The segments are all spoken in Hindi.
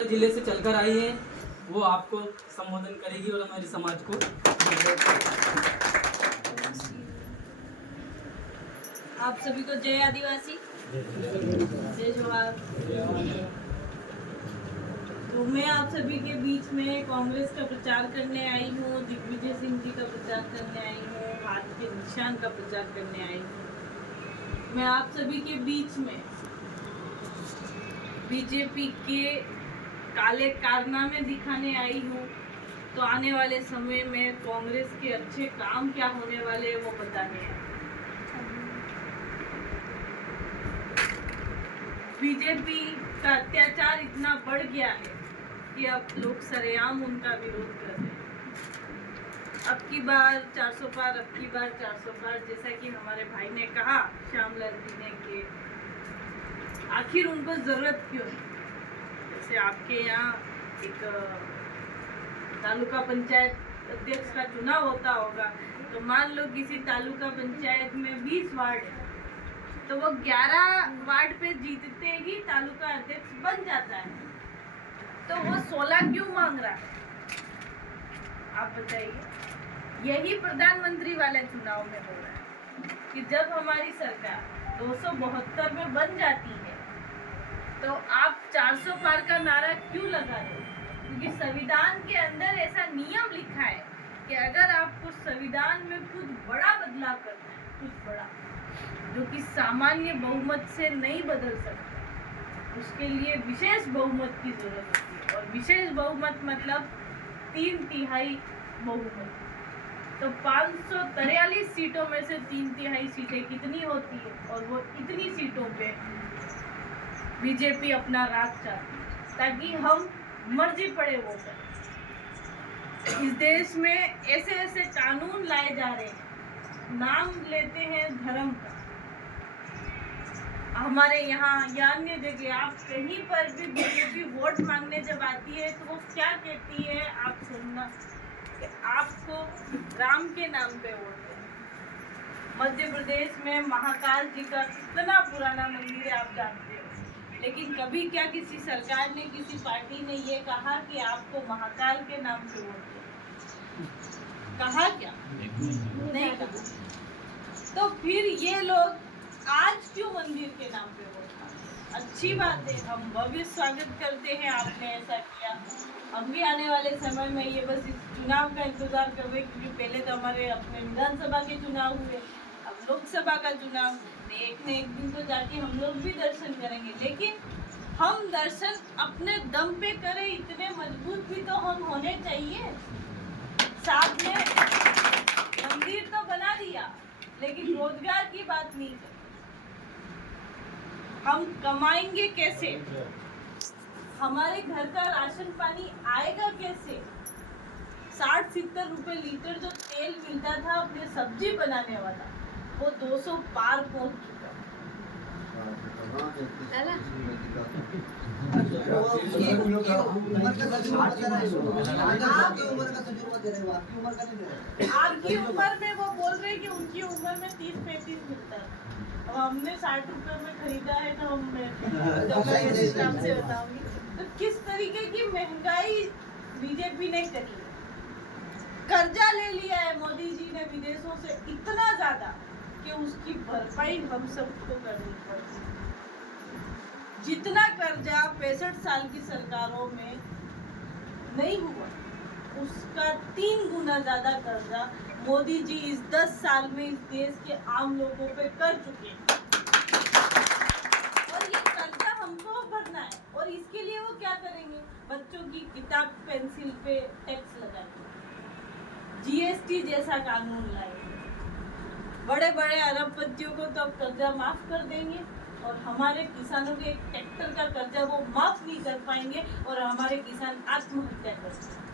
जिले से चलकर आई हैं वो आपको संबोधन करेगी और हमारे समाज को। आप सभी को जय आदिवासी, जय जोहार। तो मैं आप सभी के बीच में कांग्रेस का प्रचार करने आई हूँ, दिग्विजय सिंह जी का प्रचार करने आई हूँ, हाथ के निशान का प्रचार करने आई हूँ। मैं आप सभी के बीच में बीजेपी के काले कारनामे दिखाने आई हूँ। तो आने वाले समय में कांग्रेस के अच्छे काम क्या होने वाले हैं वो बताने हैं। बीजेपी का अत्याचार इतना बढ़ गया है कि अब लोग सरेआम उनका विरोध कर रहे हैं। अब की बार 400 पार, अब की बार 400 पार, जैसा कि हमारे भाई ने कहा, श्यामलाल जी ने, कि आखिर उनको जरूरत क्यों है। जैसे आपके यहाँ एक तालुका पंचायत अध्यक्ष का चुनाव होता होगा, तो मान लो किसी तालुका पंचायत में 20 वार्ड है, तो वो 11 वार्ड पे जीतते ही तालुका अध्यक्ष बन जाता है, तो वो 16 क्यों मांग रहा है, आप बताइए। यही प्रधानमंत्री वाले चुनाव में हो रहा है कि जब हमारी सरकार 272 में बन जाती है तो आप 400 पार का नारा क्यों लगा रहे हो। क्योंकि संविधान के अंदर ऐसा नियम लिखा है कि अगर आपको संविधान में कुछ बड़ा बदलाव करना है, कुछ बड़ा जो कि सामान्य बहुमत से नहीं बदल सकता, उसके लिए विशेष बहुमत की जरूरत होती है। और विशेष बहुमत मतलब 3/3 बहुमत। तो 543 सीटों में से 3/3 सीटें कितनी होती है, और वो इतनी सीटों पे बीजेपी अपना राज चाहती है ताकि हम मर्जी पड़े वो करें। इस देश में ऐसे ऐसे कानून लाए जा रहे हैं, नाम लेते हैं धर्म का। हमारे यहाँ या अन्य जगह आप कहीं पर भी बीजेपी वोट मांगने जब आती है तो वो क्या कहती है, आप सुनना, कि आपको राम के नाम पे वोट देना। मध्य प्रदेश में महाकाल जी का कितना पुराना मंदिर है, आप जानते हो। लेकिन कभी क्या किसी सरकार ने, किसी पार्टी ने ये कहा कि आपको महाकाल के नाम पे वोट देना? कहा क्या? नहीं कहा। तो फिर ये लोग आज क्यों मंदिर के नाम पे वोट मांगते? अच्छी बात है, हम भव्य स्वागत करते हैं, आपने ऐसा किया। हम भी आने वाले समय में ये बस इस चुनाव का इंतजार कर रहे, क्योंकि पहले तो हमारे अपने विधानसभा के चुनाव हुए, अब लोकसभा का चुनाव। एक न एक दिन तो जाके हम लोग भी दर्शन करेंगे, लेकिन हम दर्शन अपने दम पे करें, इतने मजबूत भी तो हम होने चाहिए। साथ में मंदिर तो बना दिया, लेकिन रोजगार की बात नहीं करी। हम कमाएंगे कैसे, हमारे घर का राशन पानी आएगा कैसे। 60-70 रुपए लीटर जो तेल मिलता था अपने सब्जी बनाने वाला, वो 200 पार पहुंच चुका। आपकी उम्र में वो बोल रहे कि उनकी उम्र में 30-35 मिलता है, और हमने 60 रुपए में खरीदा है। तो हम से बताऊंगी तो किस तरीके की महंगाई बीजेपी ने करी। कर्जा ले लिया है मोदी जी ने विदेशों से इतना ज्यादा कि उसकी भरपाई हम सबको करनी पड़ती। जितना कर्जा 65 साल की सरकारों में नहीं हुआ, उसका 3 गुना ज्यादा कर्जा मोदी जी इस 10 साल में इस देश के आम लोगों पे कर चुके हैं। और ये कर्जा हमको भरना है, और इसके लिए वो क्या करेंगे, बच्चों की किताब पेंसिल पे टैक्स लगाएंगे, जीएसटी जैसा कानून लाएंगे, बड़े बड़े अरबपतियों को तो कर्जा माफ कर देंगे, और हमारे किसानों के ट्रैक्टर का कर्जा वो माफ नहीं कर पाएंगे, और हमारे किसान आत्महत्या करेंगे।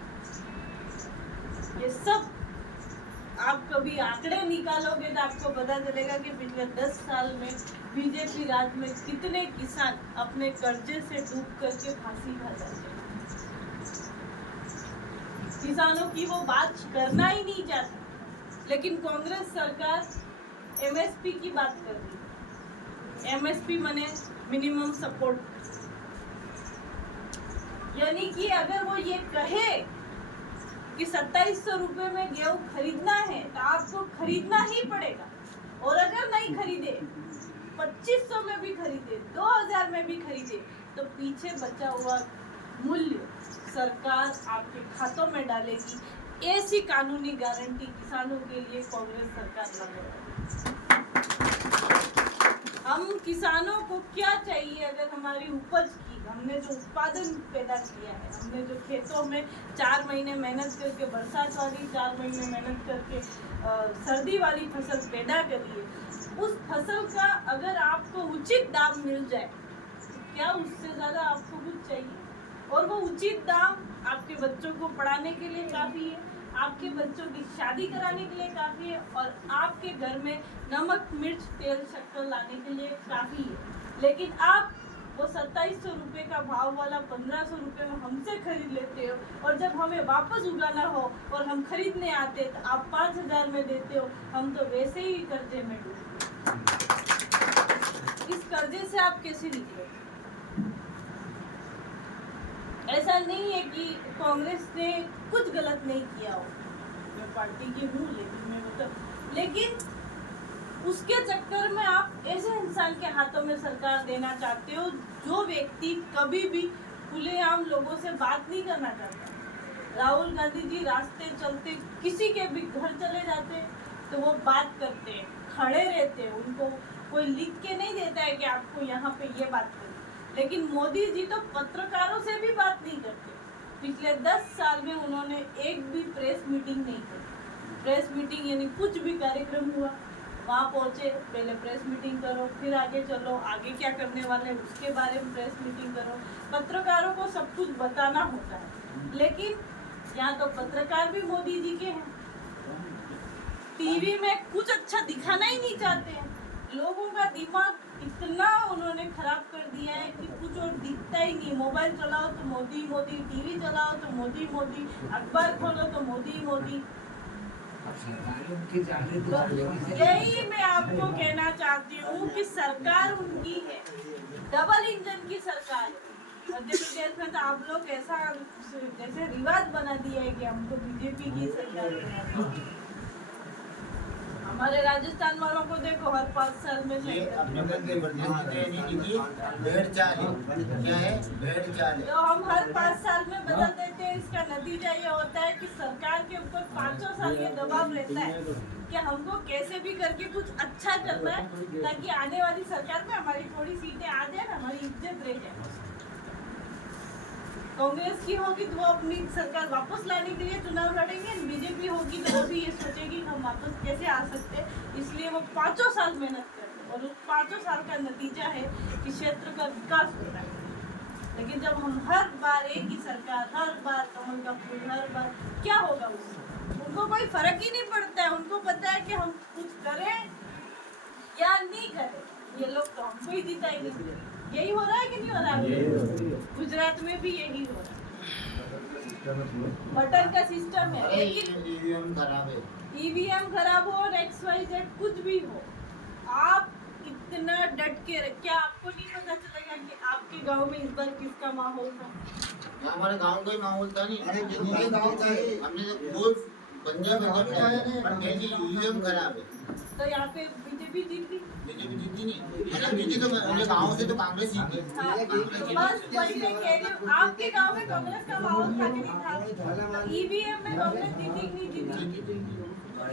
ये सब आप कभी आंकड़े निकालोगे तो आपको पता चलेगा कि पिछले 10 साल में बीजेपी राज में कितने किसान अपने कर्जे से डूब करके फांसी खा जाते हैं। किसानों की वो बात करना ही नहीं चाहती, लेकिन कांग्रेस सरकार एमएसपी की बात कर रही है। एमएसपी माने मिनिमम सपोर्ट। यानी कि अगर वो ये कहे कि 2700 रुपए में गेहूं खरीदना है तो आपको खरीदना ही पड़ेगा, और अगर नहीं खरीदे 2500 में भी खरीदे 2000 में भी खरीदे तो पीछे बचा हुआ मूल्य सरकार आपके खातों में डालेगी। ऐसी कानूनी गारंटी किसानों के लिए कांग्रेस सरकार लगाएगी। हम किसानों को क्या चाहिए? अगर हमारी उपज की, हमने जो उत्पादन पैदा किया है, हमने जो खेतों में 4 महीने मेहनत करके, बरसात वाली 4 महीने मेहनत करके सर्दी वाली फसल पैदा करी है, उस फसल का अगर आपको उचित दाम मिल जाए, क्या उससे ज़्यादा आपको कुछ चाहिए? और वो उचित दाम आपके बच्चों को पढ़ाने के लिए काफ़ी है, आपके बच्चों की शादी कराने के लिए काफ़ी है, और आपके घर में नमक मिर्च तेल शक्कर लाने के लिए काफ़ी है। लेकिन आप वो 2700 रुपये का भाव वाला 1500 रुपये में हमसे खरीद लेते हो, और जब हमें वापस उगाना हो और हम खरीदने आते तो आप 5000 में देते हो। हम तो वैसे ही कर्जे में डूबे। इस कर्जे से आप कैसे निकले? ऐसा नहीं है कि कांग्रेस ने कुछ गलत नहीं किया हो, मैं पार्टी की हूँ, लेकिन उसके चक्कर में आप ऐसे इंसान के हाथों में सरकार देना चाहते हो जो व्यक्ति कभी भी खुलेआम लोगों से बात नहीं करना चाहता। राहुल गांधी जी रास्ते चलते किसी के भी घर चले जाते तो वो बात करते हैं, खड़े रहते हैं, उनको कोई लिख के नहीं देता है कि आपको यहाँ पे ये बात करनी। लेकिन मोदी जी तो पत्रकारों से भी बात नहीं करते। पिछले 10 साल में उन्होंने एक भी प्रेस मीटिंग नहीं की। प्रेस मीटिंग यानी कुछ भी कार्यक्रम हुआ, वहाँ पहुँचे, पहले प्रेस मीटिंग करो, फिर आगे चलो, आगे क्या करने वाले हैं उसके बारे में प्रेस मीटिंग करो। पत्रकारों को सब कुछ बताना होता है, लेकिन यहाँ तो पत्रकार भी मोदी जी के हैं। टीवी में कुछ अच्छा दिखाना ही नहीं चाहते हैं। लोगों का दिमाग इतना उन्होंने खराब कर दिया है कि कुछ और दिखता ही नहीं। मोबाइल चलाओ तो मोदी मोदी, टीवी चलाओ तो मोदी मोदी, अखबार खोलो तो मोदी मोदी। तो यही मैं आपको कहना चाहती हूँ कि सरकार उनकी है, डबल इंजन की सरकार है। मध्य प्रदेश में तो आप लोग ऐसा जैसे रिवाज बना दिया है कि हमको बीजेपी की सरकार है। हमारे राजस्थान वालों को देखो, हर 5 साल में ये अपने भेड़ चाल क्या है, भेड़ चाल तो हम हर 5 साल में बदल देते हैं। इसका नतीजा ये होता है कि सरकार के ऊपर 5 साल के दबाव रहता है कि हमको कैसे भी करके कुछ अच्छा करना है, ताकि आने वाली सरकार में हमारी थोड़ी सीटें आ जाए, हमारी इज्जत रह जाए। कांग्रेस की होगी तो वो अपनी सरकार वापस लाने के लिए चुनाव लड़ेंगे, बीजेपी होगी तो वो भी ये सोचेगी कि हम वापस कैसे आ सकते हैं, इसलिए वो 5 साल मेहनत करते हैं। और उस 5 साल का नतीजा है कि क्षेत्र का विकास हो रहा है। लेकिन जब हम हर बार एक ही सरकार, हर बार कमल का फूल, हर बार, क्या होगा उससे? उनको कोई फर्क ही नहीं पड़ता है। उनको पता है कि हम कुछ करें या नहीं करें, ये लोग तो हमको ही जिताएंगे। यही हो रहा है कि नहीं हो रहा है? गुजरात में भी यही हो रहा है। बटन का सिस्टम है, लेकिन ईवीएम खराब हो और XYZ कुछ भी हो, आप इतना डट के क्या आपको नहीं पता चलेगा कि आपके गांव में इस बार किसका माहौल था? हमारे गांव का ही माहौल था नहीं, अरे गांव का ही हमने तो बहुत पंजाब में पर मेरी ईवीएम खराब है। तो यहाँ पे बीजेपी जीत गई। बीजेपी जीती नहीं, मतलब जीती तो मेरे गांव से तो कांग्रेस जीती। बस वही मैं कह रही हूँ, आपके गांव में कांग्रेस का माहौल था कि नहीं था? ईवीएम में कांग्रेस जीती नहीं जीती?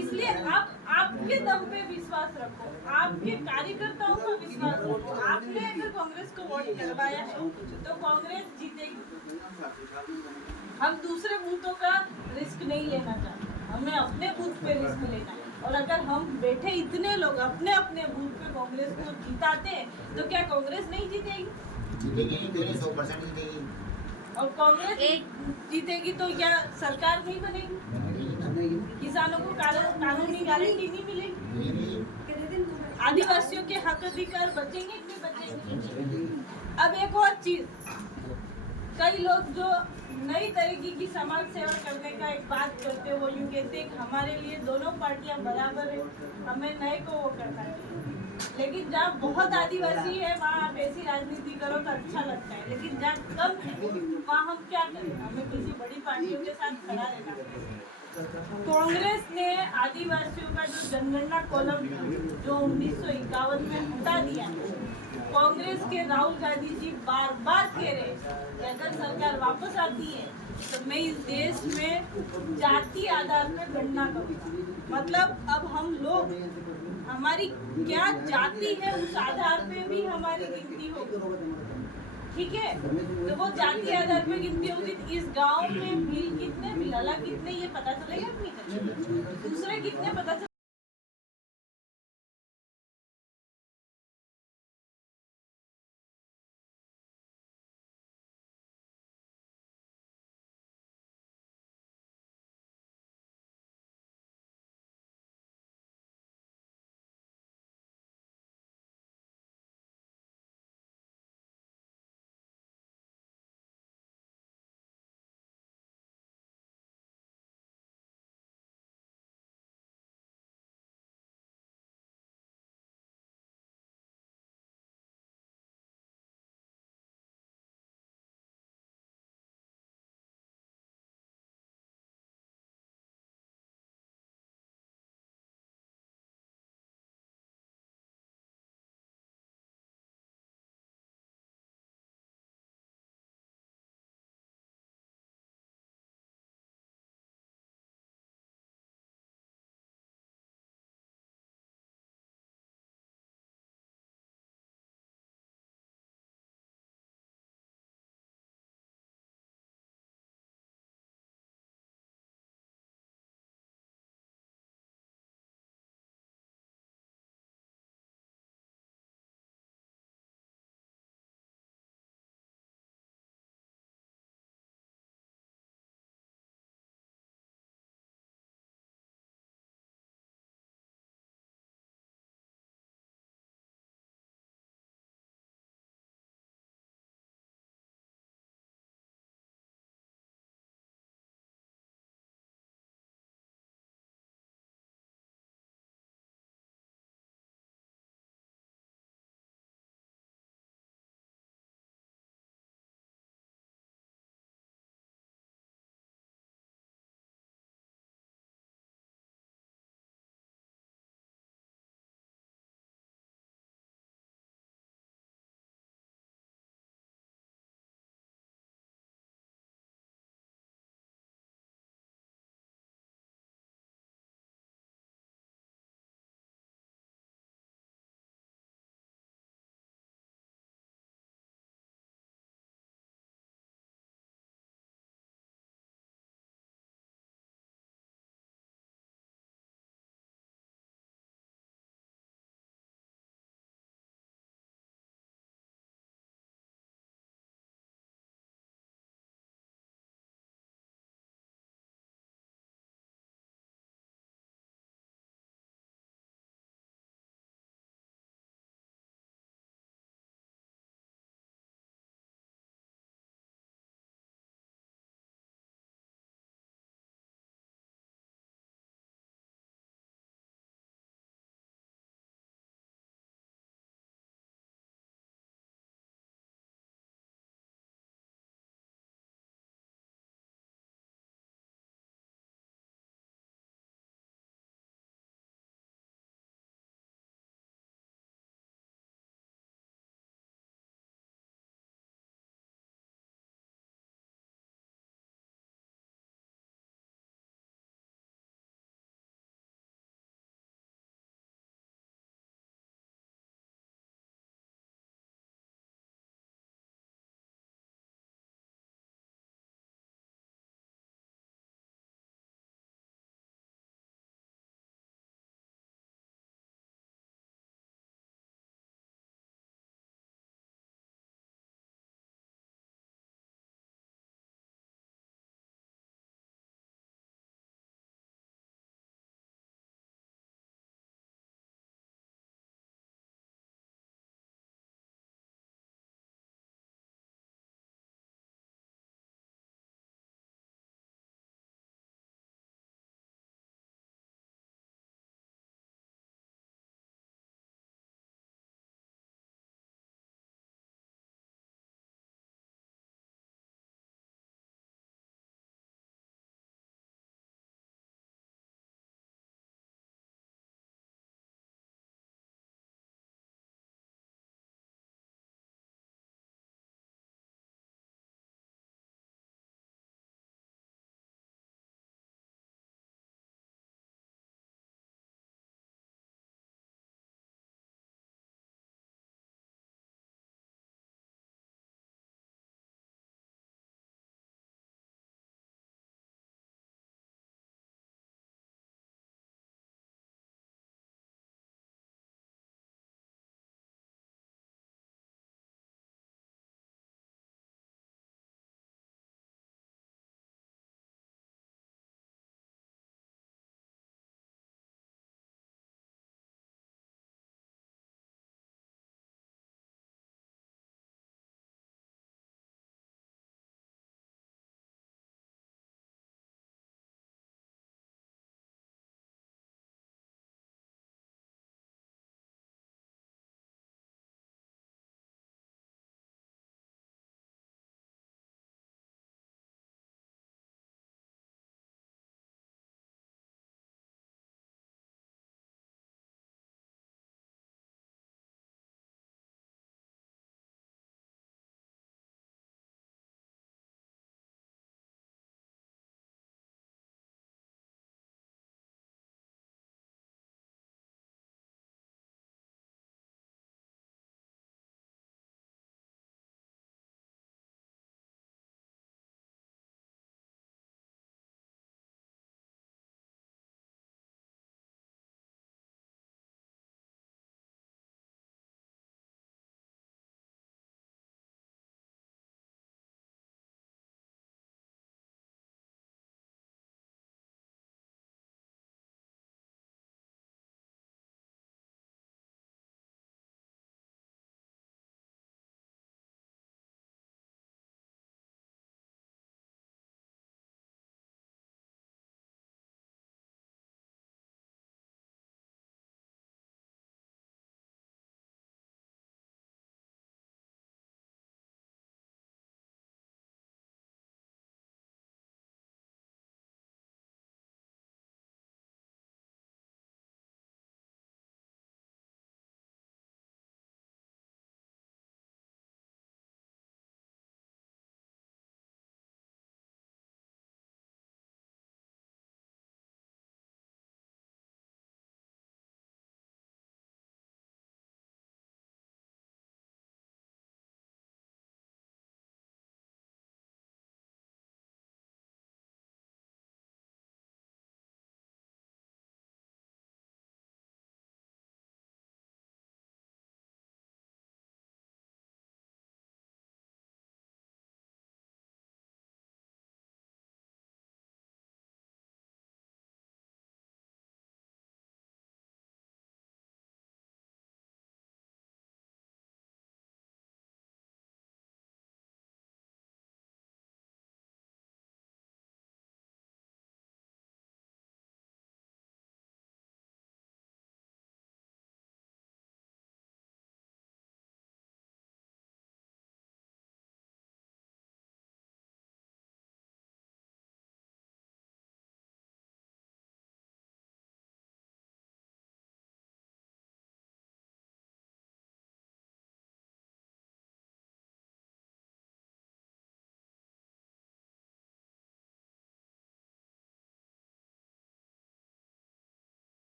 इसलिए आप आपके दम पे विश्वास रखो, आपके कार्यकर्ताओं का विश्वास रखो। आपने अगर कांग्रेस को वोट करवाया है तो कांग्रेस जीतेगी। हम दूसरे बूथों का रिस्क नहीं लेना चाहते, हमें अपने बूथ पे रिस्क लेना है। और अगर हम बैठे इतने लोग अपने अपने बूथ पे कांग्रेस को जिताते हैं तो क्या कांग्रेस नहीं जीतेगी? जीतेगी, 100% जीतेगी। और कांग्रेस जीतेगी तो क्या सरकार नहीं बनेगी? किसानों को कानूनी गारंटी नहीं मिलेगी? आदिवासियों के हक अधिकार बचेंगे कि नहीं बचेंगे? अब एक और चीज, कई लोग जो नई तरीके की समाज सेवा करने का एक बात करते हैं, वो यूँ कहते हैं कि हमारे लिए दोनों पार्टियां बराबर है, हमें नए को वो करना चाहिए। लेकिन जहाँ बहुत आदिवासी है वहाँ आप ऐसी राजनीति करो तो अच्छा लगता है, लेकिन जहाँ कम है वहाँ हम क्या करें? हमें किसी बड़ी पार्टियों के साथ खड़ा रहना पड़ेगा। कांग्रेस ने आदिवासियों का जो जनगणना कॉलम था जो 1951 में हटा दिया, कांग्रेस के राहुल गांधी जी बार बार कह रहे हैं कि अगर सरकार वापस आती है तो मैं इस देश में जाति आधार पर गणना करूँगा। मतलब अब हम लोग हमारी क्या जाति है उस आधार पे भी हमारी गिनती होगी, ठीक है? तो वो जाति आधार पे गिनती होगी तो इस गांव में मिल कितने, मिलाला कितने, ये पता चलेगा? दूसरे कितने पता चलेगा?